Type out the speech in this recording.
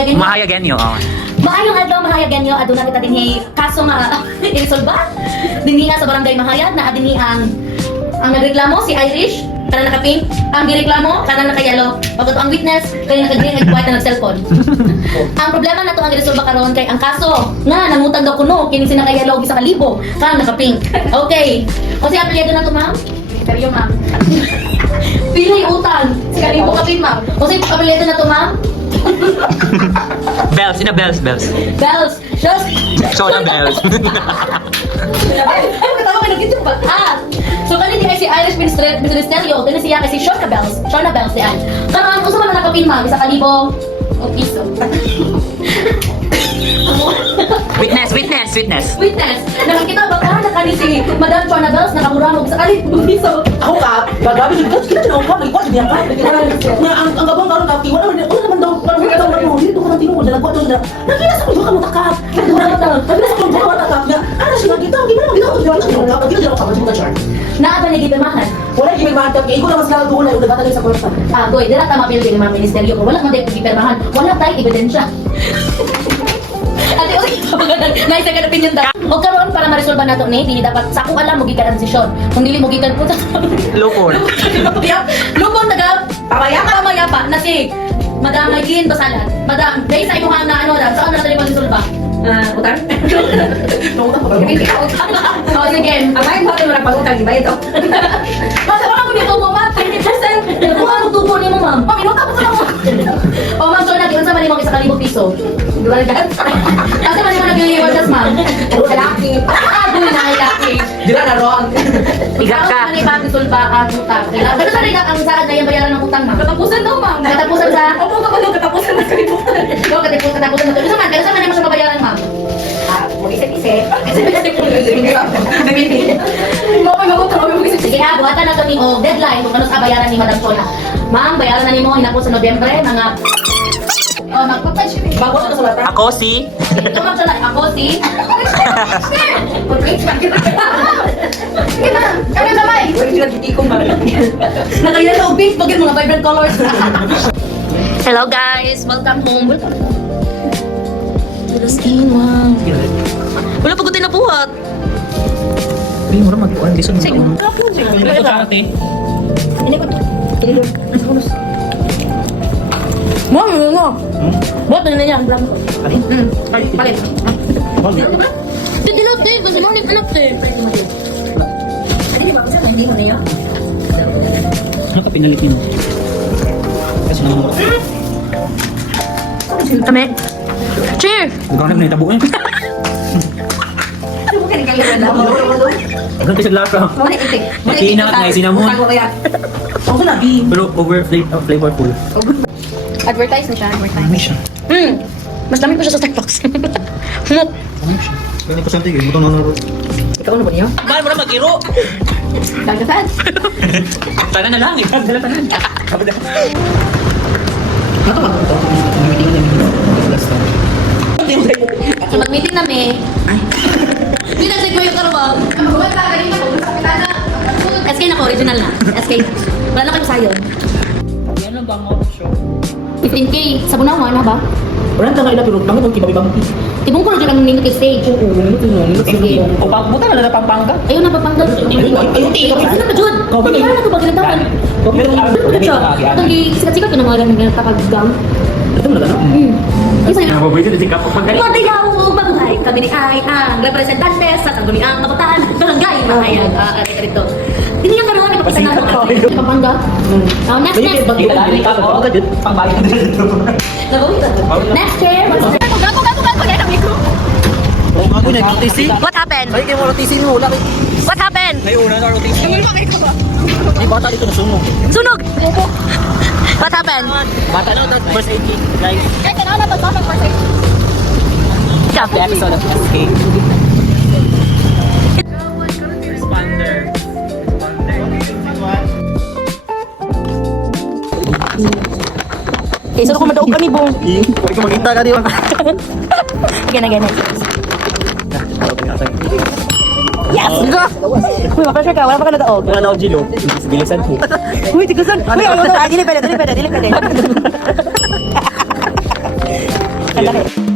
mahayagan niyo. Mahayagan niyo, oo. Maayong adlaw mahayagan niyo aduna kita dinhi kaso nga irisolba. Dinhi nga sa barangay Mahayag na dinhi ang nagreklamo si Irish kana naka-pink, ang gireklamo kana naka-yellow. Pagkat ang witness kay naka-green ug white na nag-cellphone. Ang problema nato ang irisolba karon kay ang kaso nga nangutang daw kuno kini si naka-yellow isa ka libo kana naka-pink. Okay. O si apelyido nato ma'am? Seryo ma'am. Pilay utang. Si kalibo ka pin ma'am. O si apelyido nato ma'am? Bells, ina bells. Bells. Shona bells. Ay, katawa ka nag-YouTube ba? So kanina di ay si Irish Ministerio, kani siya kasi Shona Bells yan. Karon unsa man nakapin ma'am, isa ka libo o piso. Witness. Witness, nakakita ba ka na kani si Madam Shona Bells nakamurahog sa kalibo piso. Ako ka, gagabi ng coach, kita na ako, nagkuha niya ka. Nga, ang gabang karon ka, wala naman daw, dito ka nang tinunod, nagkuha daw na, nakita sa kulo ka mo takap. Nakita sa kulo ka mo takap, nga, ano siya, kita Naa ba niya gipirmahan? wala yung may mahantap, ikaw naman sila doon, ay ulag sa kwarta. Goy, dila ta mapil din mga ministeryo kung wala man day gipirmahan, wala tayong ebidensya. Ate, oy, nice ka opinion daw. O karon para ma-resolve nato ni, dili dapat sa akong alam mo gikan ang desisyon. Kung dili mo gikan po sa Lupon. Lupon taga pamaya pa na si Madam Magin Basalan. Madam, dahil sa imong na ano ra, saan na tayo mag-resolve ba? Utang? Utang pa ba? O sige. Ang bayan mo na pag-utang, di ba ito? Basta wala ko dito mo, ma'am. 20%. Kung ano tubo niyo mo, ma'am. Paminota ko sa mo. O ma'am, so natin, unsa man imong isa ka libo piso? Duwalgan. Kasi man imong nagliliwan das, ma'am. Laki. Doon na ay laki. Dila na ron. Igat ka. Ano ba resolba ang utang? Ano sa rin ang saan na yung bayaran ng utang, ma'am? Katapusan daw, ma'am. Katapusan sa? Opo, kapag katapusan na kayo. No, katapusan na kayo. Ano man siya mabayaran, ma'am? Mag-isip-isip. Sige ha, buhatan na ito ni o deadline kung ano sa bayaran ni Madam Chona. Ma'am, bayaran na ni mo, hinapos sa Nobyembre, mga... magpapatch yun eh. Bago na sa lata. Ako si... Ito ma'am Chona, ako si... Kami sabay! Wala sila titikong ba? Naka-yellow pink, pag yung mga vibrant colors. Hello guys, welcome home. Wala pagod tayo nabuhat. Hindi mo rin magkuhan. Di sunod Sige, ako. kapo. Hindi ko karate. Hindi ko to. Mom, ano mo? Buhat na niya ang blanco. Palit. Hindi lang, Dave. Kasi mo ulit anak, Dave. Hindi ba? Kasi hindi mo na yan. Ano ka pinalit niyo? Kasi naman ako. Kami. Cheers! Ikaw na pinitabo eh. Ano mo kanigalan na? Hanggang kasi lasa. Makinat na cinnamon. Ako na, B. Pero flavorful. Advertise na siya, advertise. Ano siya? Mas dami pa siya sa Starbucks. Ano siya? Ganyan ka santig. Butong na naroon. Ikaw na ba niyo? Mahal mo na mag-iro. Dagdagan. Sana na lang. Ikaw na lang. Ano ba ito? So mag-meeting na may. Hindi na segway yung karabang. SK na ko, original na. SK. Wala na kayo sayon. Yan lang bang ako show? 15K. Sa bunawan na ba? Wala ka ilang pero bakit ang kibabibang? Tibong ko na dyan ang nindot kay stage. Sige. O buta na lang pampanga. Ayun na papanggal. Ayun, tito. Sino na Jud? Hindi na ako ba ginatawan? Ano siya? Itong sikat-sikat ko na mga ganun kapag gam. Ito mo na gano'n? Isa yun. Nababoy ka na tingkap pag galing. Matigaw mabuhay kami ni ay ang representante sa sangguniang kabataan barangay Mahayag. Teka dito. Hindi nga karoon ipapasa na ako. Pampanga. Next. Oo, agad yun. Pangbayad na dito. Next chair. Gago. Yan ang mikro. Oo, ako na. ROTC. What happened? Ay, kayo mo ROTC mo. Wala kayo. What happened? Ngayon na ROTC. May bata dito na sunog. Sunog! What happened? Bata na, first aid kit. Guys, Kaya kailangan na ba first aid? the episode of SK. Responder. Okay, so kung madaog kami, Bong. Huwag ka magkita ka, di ba? Again. Yes! Go! Uy, ma-pressure ka. Wala pa ka nadaog. Wala na ako, Gilo. Bilisan po. Uy, tigusan! Uy, dili pwede. Laki.